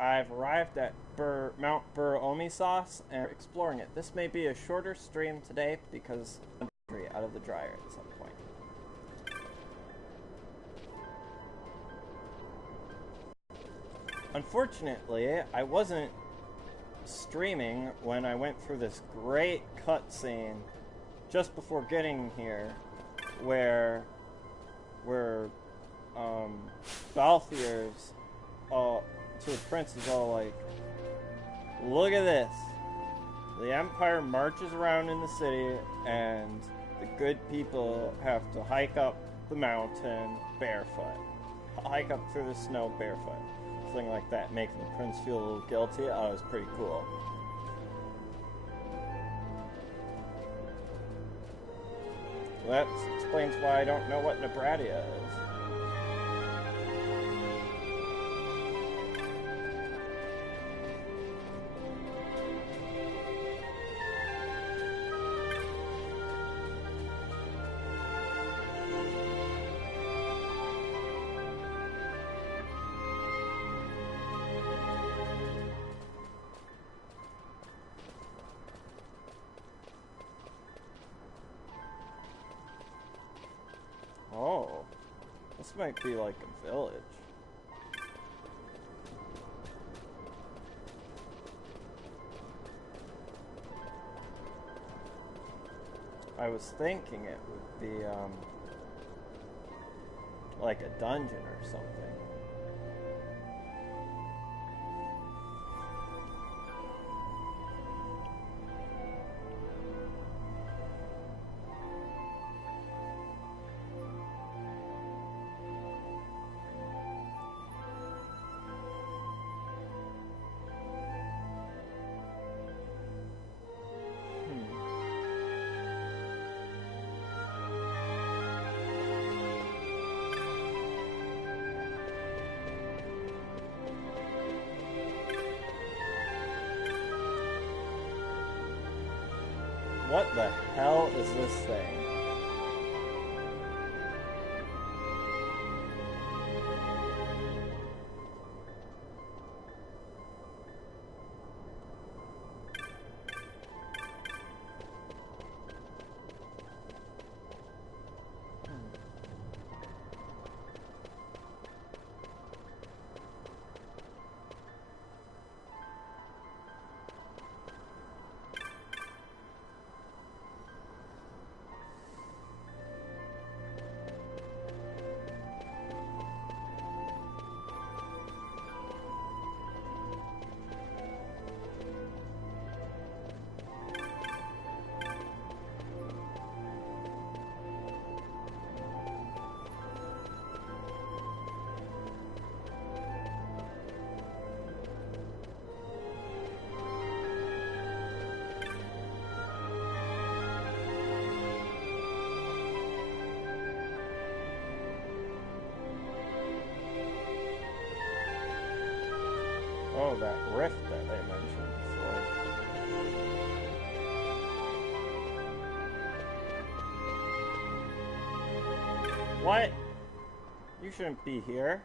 I've arrived at Mount Bur-Omisace and exploring it. This may be a shorter stream today because I'm out of the dryer at some point. Unfortunately, I wasn't streaming when I went through this great cutscene just before getting here, where Balthier's to the prince is all like, look at this. The Empire marches around in the city, and the good people have to hike up the mountain barefoot. Hike up through the snow barefoot. Something like that, making the prince feel a little guilty. Oh, it was pretty cool. That explains why I don't know what Nebradia is. Oh, this might be like a village. I was thinking it would be, like a dungeon or something. What the hell is this thing? Oh, that rift that I mentioned before. What? You shouldn't be here.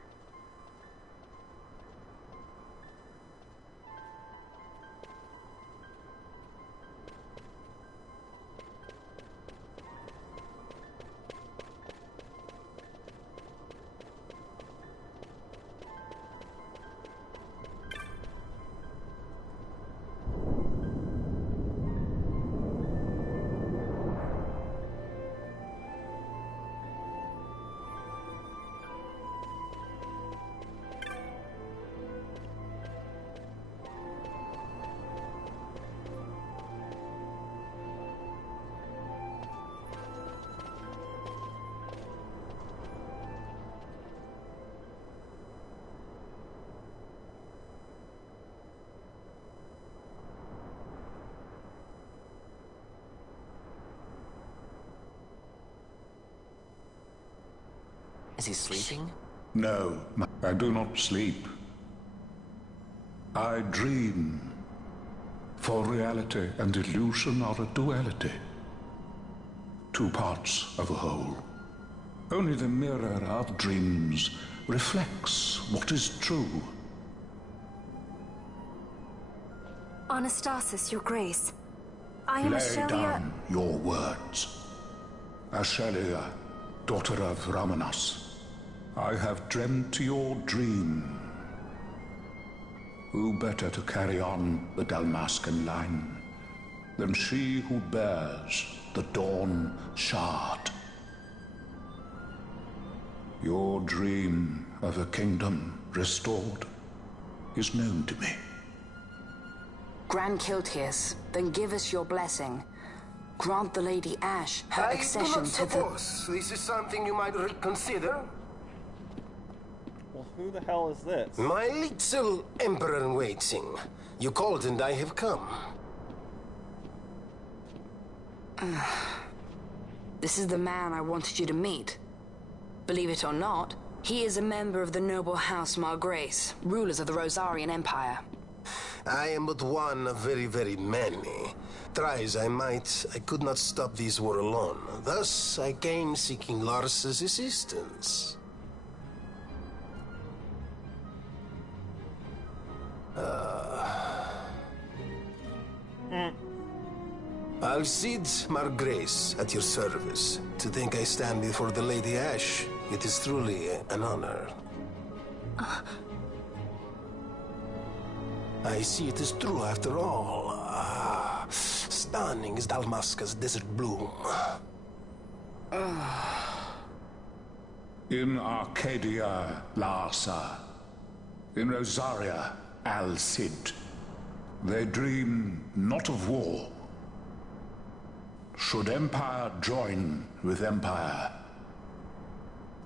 Is he sleeping? No, I do not sleep. I dream. For reality and illusion are a duality. Two parts of a whole. Only the mirror of dreams reflects what is true. Anastasis, your grace. I am Lay Ashelia. down your words. Ashelia, daughter of Ramanas, I have dreamt your dream. Who better to carry on the Dalmascan line than she who bears the Dawn Shard? Your dream of a kingdom restored is known to me. Grand Kiltias, then give us your blessing. Grant the Lady Ashe her accession to the... I do not suppose this is something you might reconsider. Well, who the hell is this? My little Emperor-in-waiting. You called and I have come. This is the man I wanted you to meet. Believe it or not, he is a member of the noble house Margrace, rulers of the Rosarian Empire. I am but one of very, very many. Try as I might, I could not stop this war alone. Thus, I came seeking Larsa's assistance. Alcide Margrace, at your service. To think I stand before the Lady Ashe, it is truly an honor. I see it is true after all. Stunning is Dalmasca's desert bloom. In Arcadia, Larsa. In Rosaria, Alcide. They dream not of war. Should empire join with empire,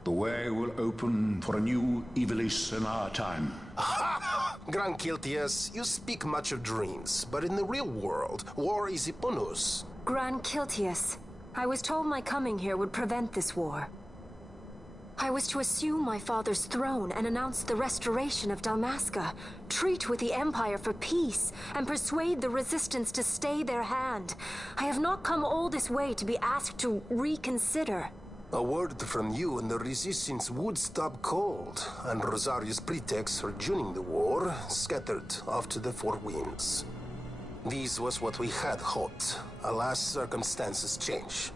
the way will open for a new Ivalice in our time. Grand Kiltias, you speak much of dreams, but in the real world, war is upon us. Grand Kiltias, I was told my coming here would prevent this war. I was to assume my father's throne and announce the restoration of Dalmasca, treat with the Empire for peace, and persuade the Resistance to stay their hand. I have not come all this way to be asked to reconsider. A word from you and the Resistance would stop cold, and Rosaria's pretext for joining the war scattered off to the four winds. This was what we had hoped. Alas, circumstances change.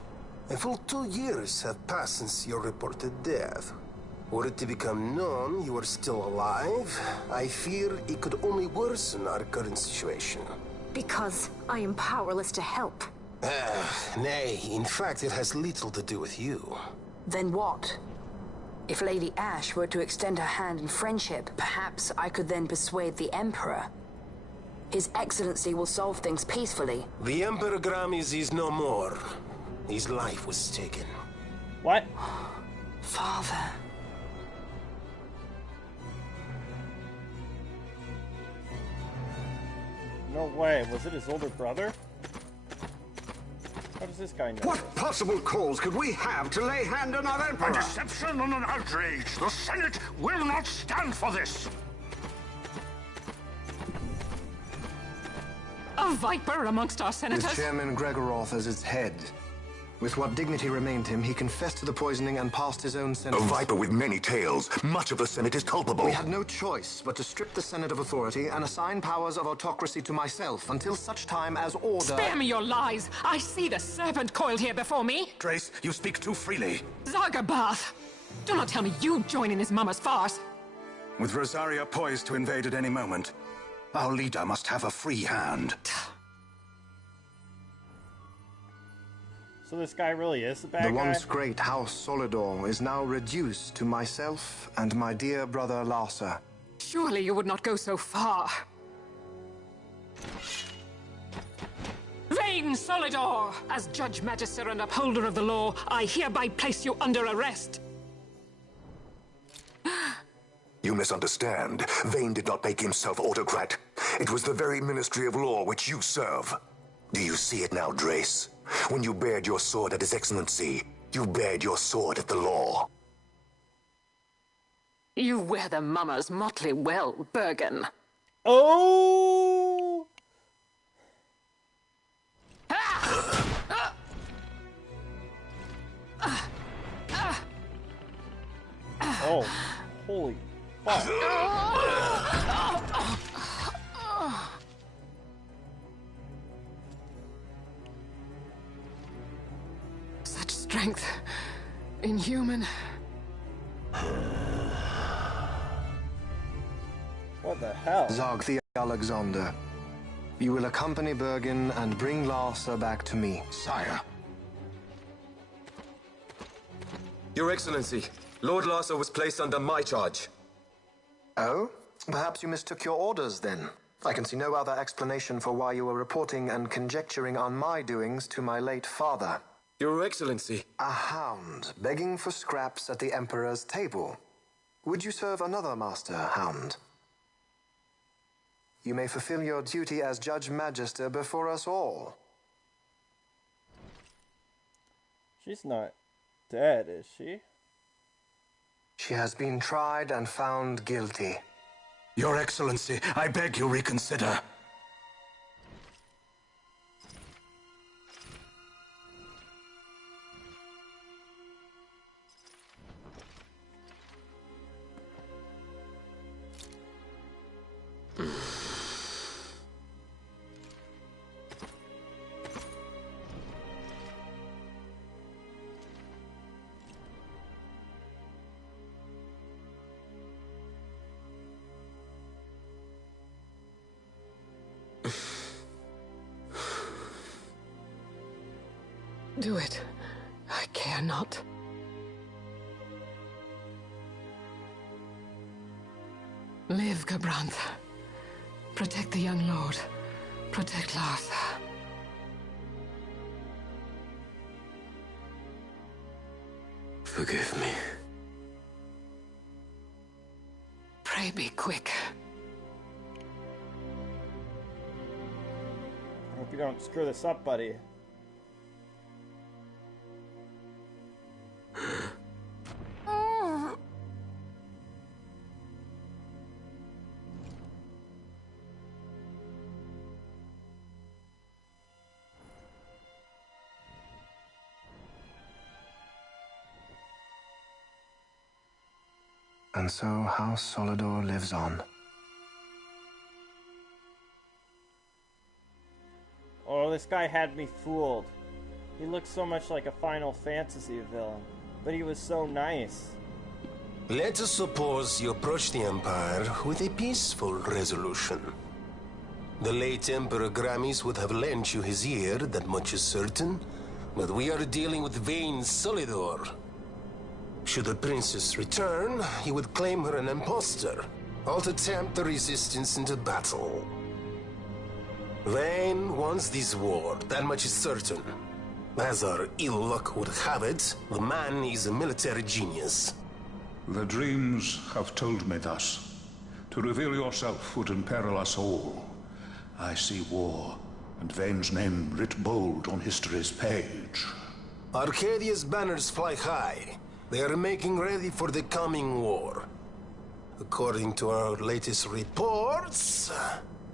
A full 2 years have passed since your reported death. Were it to become known you are still alive, I fear it could only worsen our current situation. Because I am powerless to help. Nay, in fact it has little to do with you. Then what? If Lady Ashe were to extend her hand in friendship, perhaps I could then persuade the Emperor. His Excellency will solve things peacefully. The Emperor Gramis is no more. His life was taken. What? Father. No way. Was it his older brother? How does this guy know? What possible cause could we have to lay hand on our Emperor? A deception and an outrage. The Senate will not stand for this. A viper amongst our senators? With Chairman Gregoroth as its head. With what dignity remained him, he confessed to the poisoning and passed his own A sentence. viper with many tails. Much of the Senate is culpable. We had no choice but to strip the Senate of authority and assign powers of autocracy to myself until such time as order... Spare me your lies! I see the serpent coiled here before me! Trace, you speak too freely. Zargabath! Do not tell me you join in his mama's farce! With Rosaria poised to invade at any moment, our leader must have a free hand. So this guy really is the bad The guy? once great House Solidor is now reduced to myself and my dear brother Larsa. Surely you would not go so far. Vain Solidor! As Judge Magister and upholder of the law, I hereby place you under arrest. You misunderstand. Vane did not make himself autocrat. It was the very Ministry of Law which you serve. Do you see it now, Drace? When you bared your sword at His Excellency, you bared your sword at the law. You wear the mama's motley well, Bergen. Oh! Oh, holy fuck. strength. Inhuman. What the hell? Zog the Alexander. You will accompany Bergen and bring Larsa back to me. Sire. Your Excellency, Lord Larsa was placed under my charge. Oh? Perhaps you mistook your orders then. I can see no other explanation for why you were reporting and conjecturing on my doings to my late father. Your Excellency. A hound begging for scraps at the Emperor's table. Would you serve another master, hound? You may fulfill your duty as Judge Magister before us all. She's not dead, is she? She has been tried and found guilty. Your Excellency, I beg you reconsider. Do it. I care not. Live, Gabranth. Protect the young lord. Protect Larsa. Forgive me. Pray be quick. I hope you don't screw this up, buddy. And so House Solidor lives on. Oh, this guy had me fooled. He looks so much like a Final Fantasy villain, but he was so nice. Let us suppose you approach the Empire with a peaceful resolution. The late Emperor Gramis would have lent you his ear, that much is certain, but we are dealing with Vayne Solidor. Should the princess return, he would claim her an impostor, or to tempt the resistance into battle. Vayne wants this war, that much is certain. As our ill luck would have it, the man is a military genius. The dreams have told me thus. To reveal yourself would imperil us all. I see war, and Vayne's name writ bold on history's page. Arcadia's banners fly high. They are making ready for the coming war. According to our latest reports,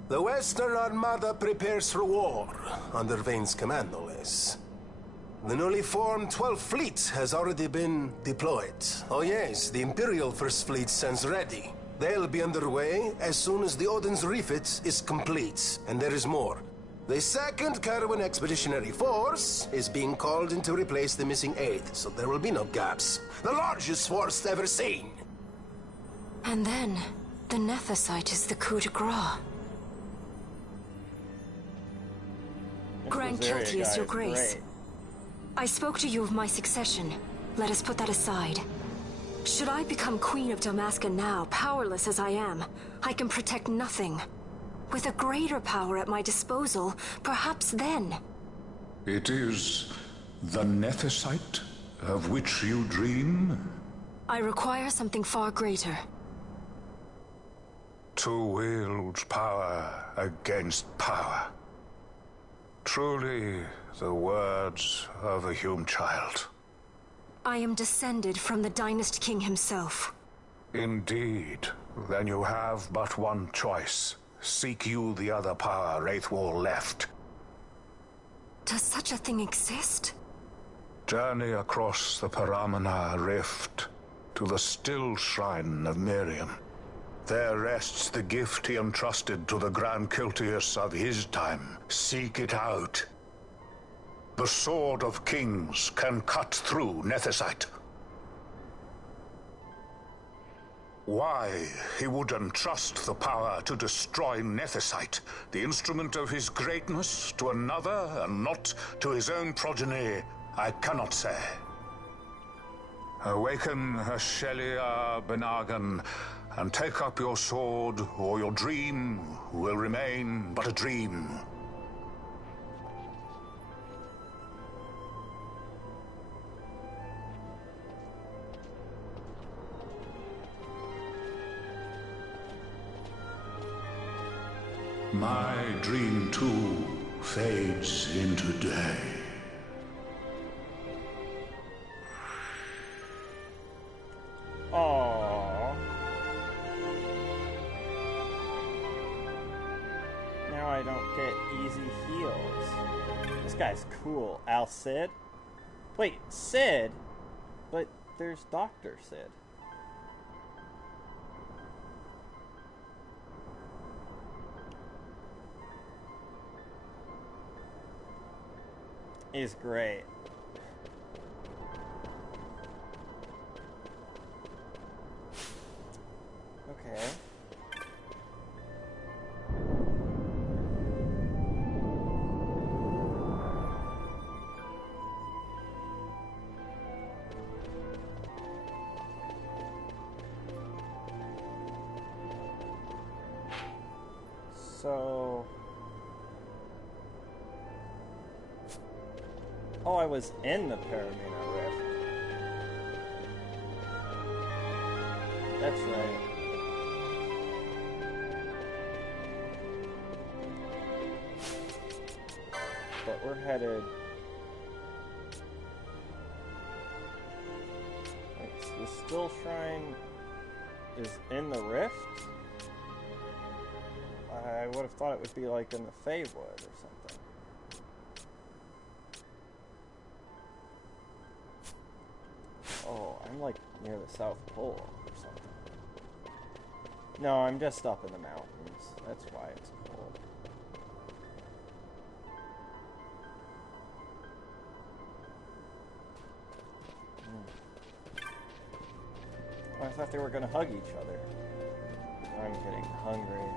the Western Armada prepares for war, under Vayne's command, no less. The newly formed 12th Fleet has already been deployed. Oh yes, the Imperial First Fleet stands ready. They'll be underway as soon as the Odin's refit is complete, and there is more. The 2nd Caravan Expeditionary Force is being called in to replace the missing 8th, so there will be no gaps. The largest force ever seen! And then, the Nethicite is the coup de grace. Grand Keltius, your grace. Great. I spoke to you of my succession. Let us put that aside. Should I become Queen of Dalmasca now, powerless as I am, I can protect nothing. With a greater power at my disposal, perhaps then. It is the Nethicite of which you dream? I require something far greater. To wield power against power. Truly, the words of a Hume child. I am descended from the Dynast King himself. Indeed. Then you have but one choice. Seek you the other power Wraithwall left. Does such a thing exist? Journey across the Paramana Rift to the still shrine of Miriam. There rests the gift he entrusted to the Grand Keltius of his time. Seek it out. The Sword of Kings can cut through Nethicite. Why he would entrust the power to destroy Nethicite, the instrument of his greatness, to another and not to his own progeny, I cannot say. Awaken Shelia Benagan, and take up your sword, or your dream will remain but a dream. My dream, too, fades into day. Aww. Now I don't get easy heals. This guy's cool. Al Cid? Wait, Cid? But there's Dr. Cid. Is great. Okay. So... Oh, I was in the Bur-Omisace Rift. That's right. But we're headed... Wait, so the Still Shrine is in the Rift? I would have thought it would be like in the Feywood or something. Oh, I'm like near the South Pole or something. No, I'm just up in the mountains. That's why it's cold. Oh, I thought they were gonna hug each other. I'm getting hungry.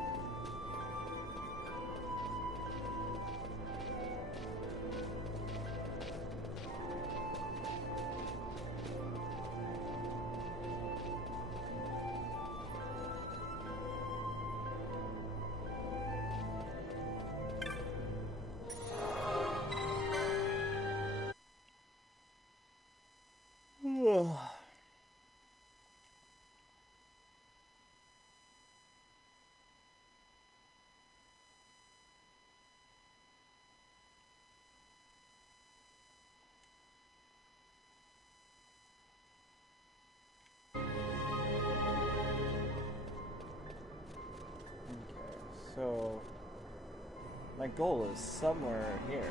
So, my goal is somewhere here.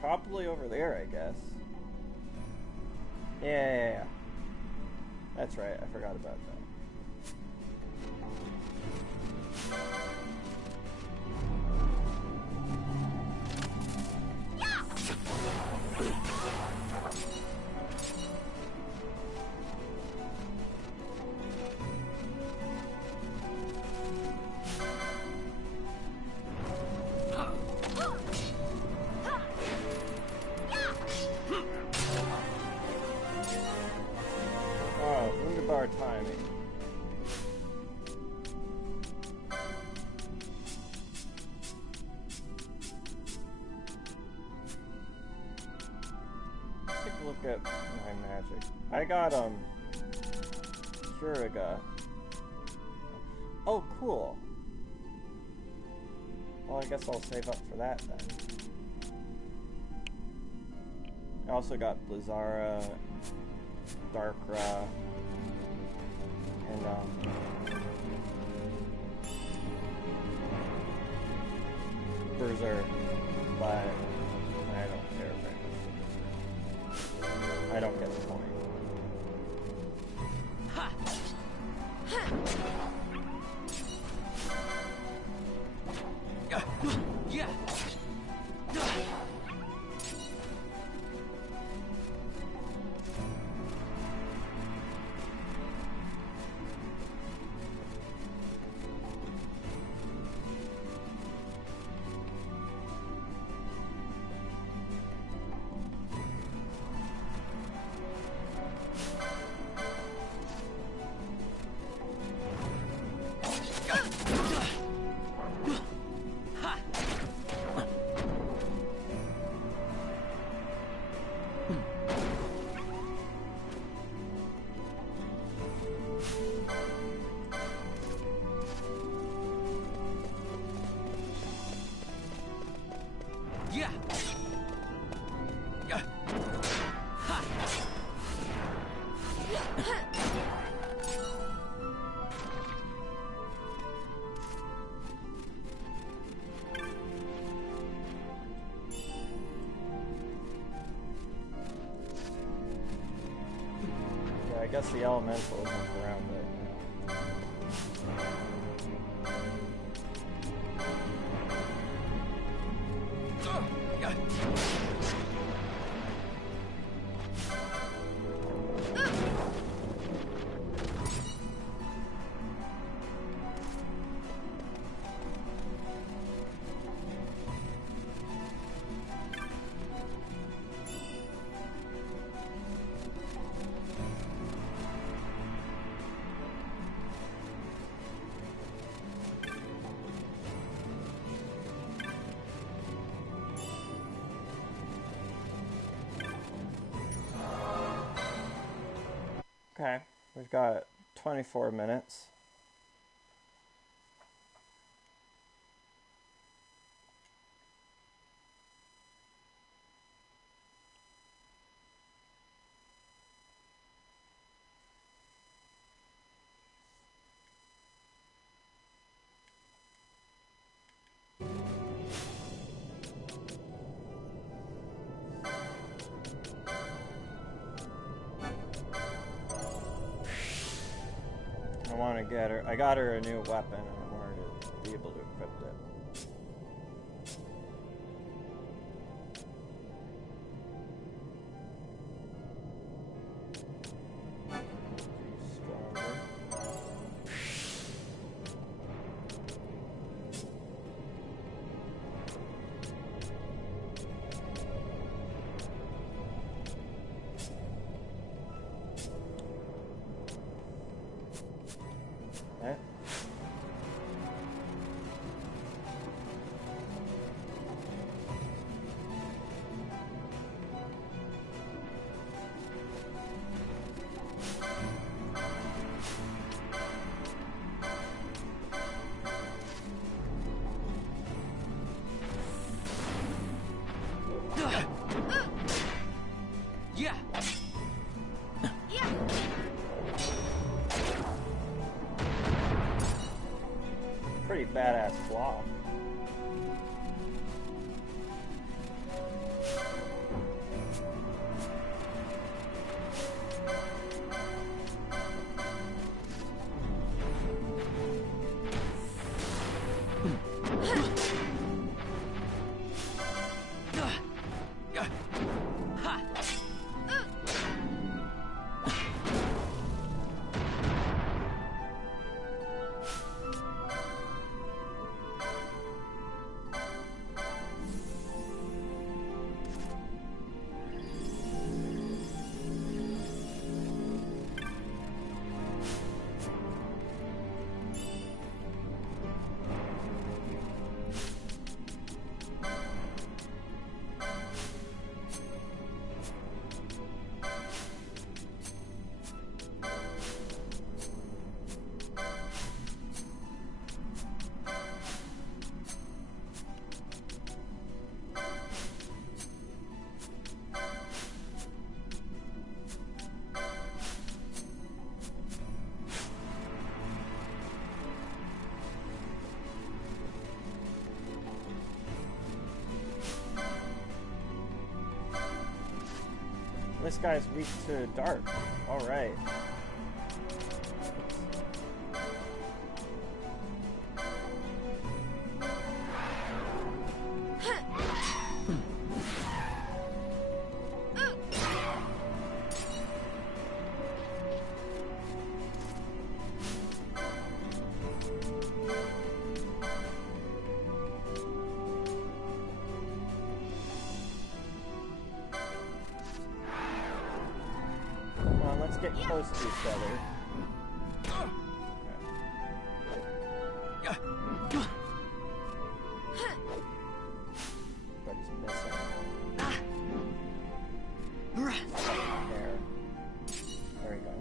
Probably over there, I guess. Yeah. That's right, I forgot about that. Timing. Let's take a look at my magic. I got Curiga. Oh, cool. Well, I guess I'll save up for that then. I also got Blizzara, Darkra, and Berserk, but I don't care very much. I don't get the point. guess the elemental isn't around right now. Okay, we've got 24 minutes. I want to get her. I got her a new weapon, and I want her to be able to equip it. Pretty badass block. This guy's weak to dark. All right. Get close to each other. But he's missing. There we go.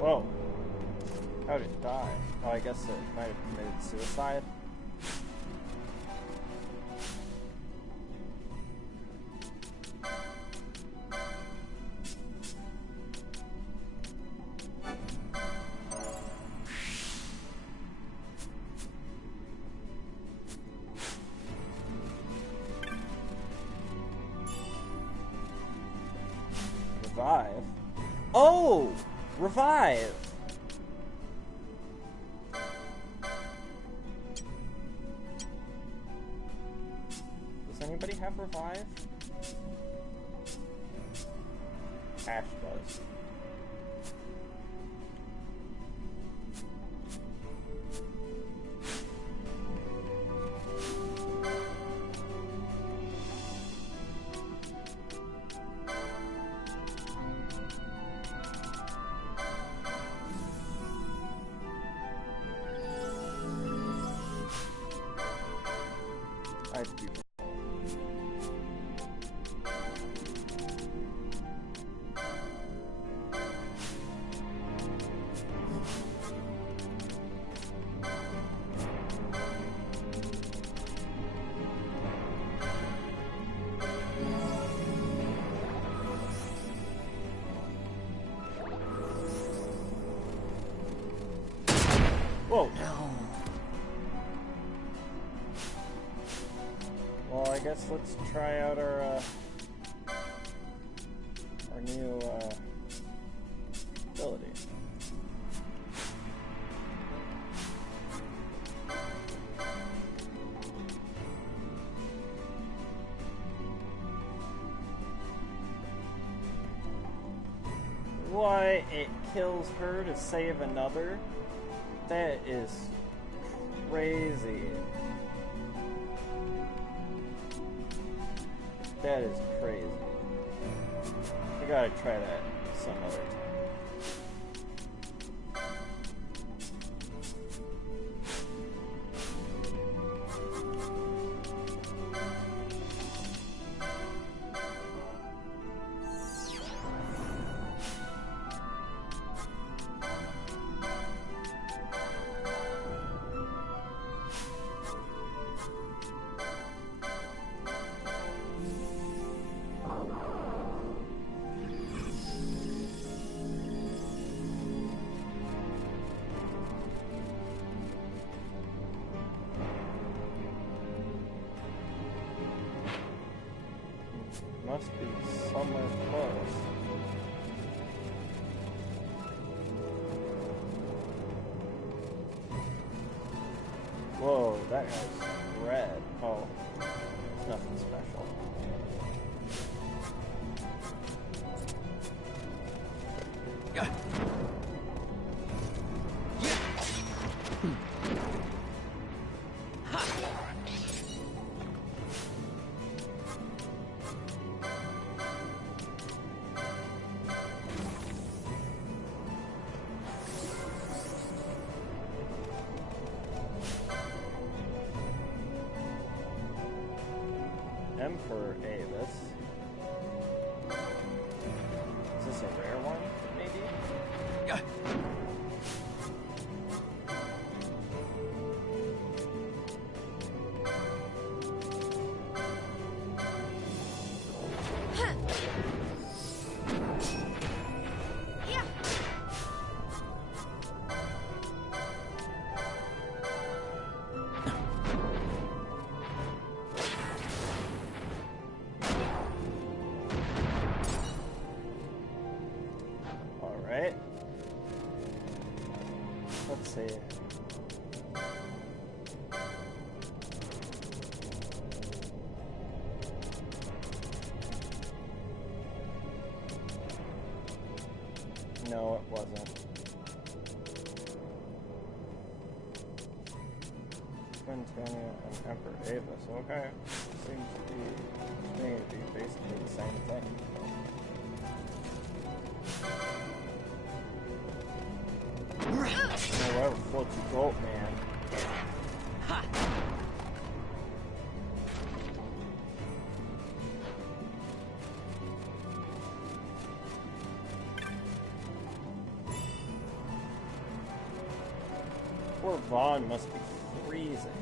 Whoa. How did it die? Oh, I guess it might have committed suicide. Revive? Oh! Revive! Does anybody have Revive? Ash does. Whoa. Well, I guess let's try out our new ability. Why it kills her to save another? That is crazy. That is crazy. We gotta try that some other time. Must be somewhere close. Whoa, that guy's red. Oh, it's nothing special. Emperor Avis. Is this a rare one, maybe? Alright. Let's see. No, it wasn't. Twin Tania and Emperor Avis. Okay. Seems to be, to me, to be basically the same thing. Whatever floats your boat, man. Poor Vaughn must be freezing.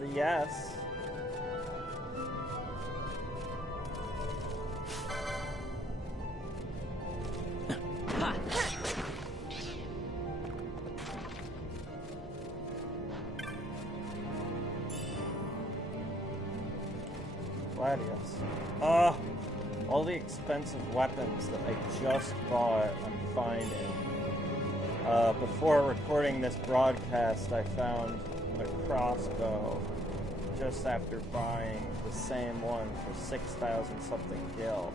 the yes. Gladius. All the expensive weapons that I just bought, I'm finding. Before recording this broadcast, I found a crossbow just after buying the same one for 6,000 something gil.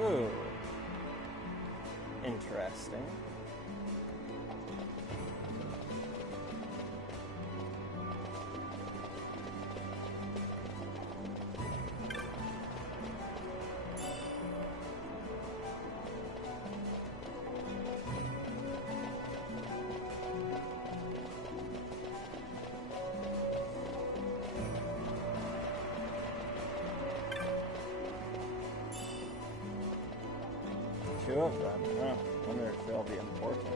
Ooh. Interesting. Two of them, huh? Wonder if they'll be important.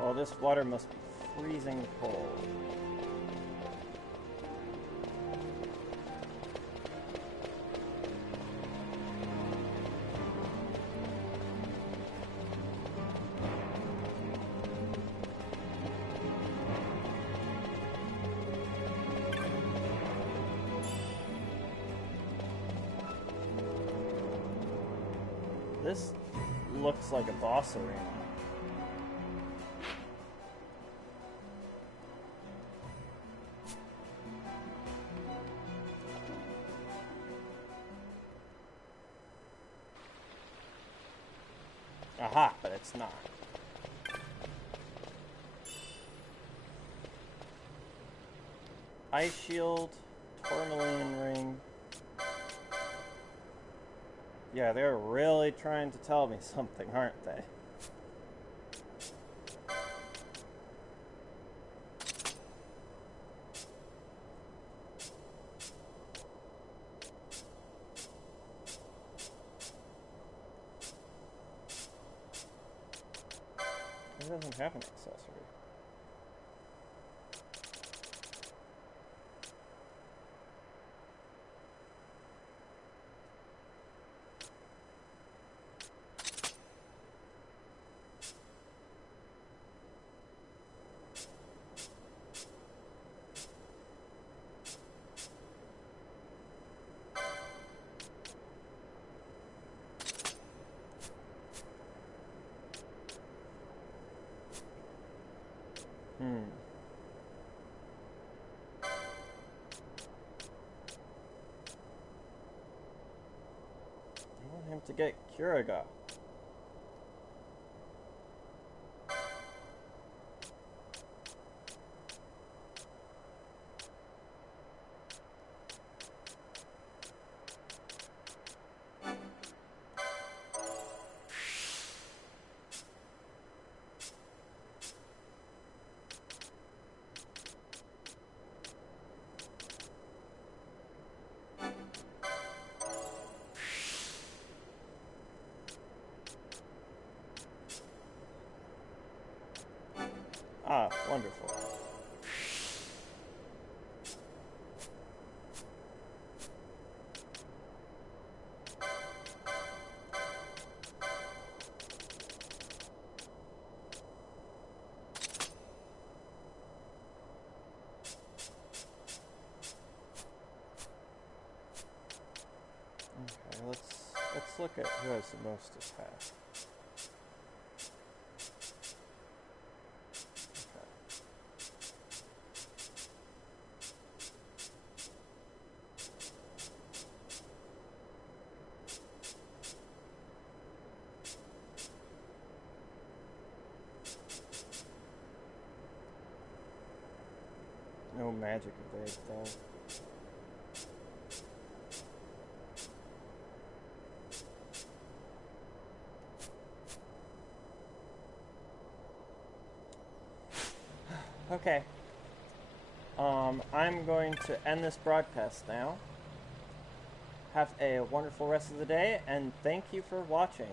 Oh, this water must be freezing cold. This looks like a boss arena. Aha, but it's not. Ice shield, tourmaline ring. Yeah, they're really trying to tell me something, aren't they? It doesn't have an accessory. I want him to get Curaga. Ah, wonderful. Okay, let's look at who has the most attack. No magic evade though. Okay. I'm going to end this broadcast now. Have a wonderful rest of the day, and thank you for watching.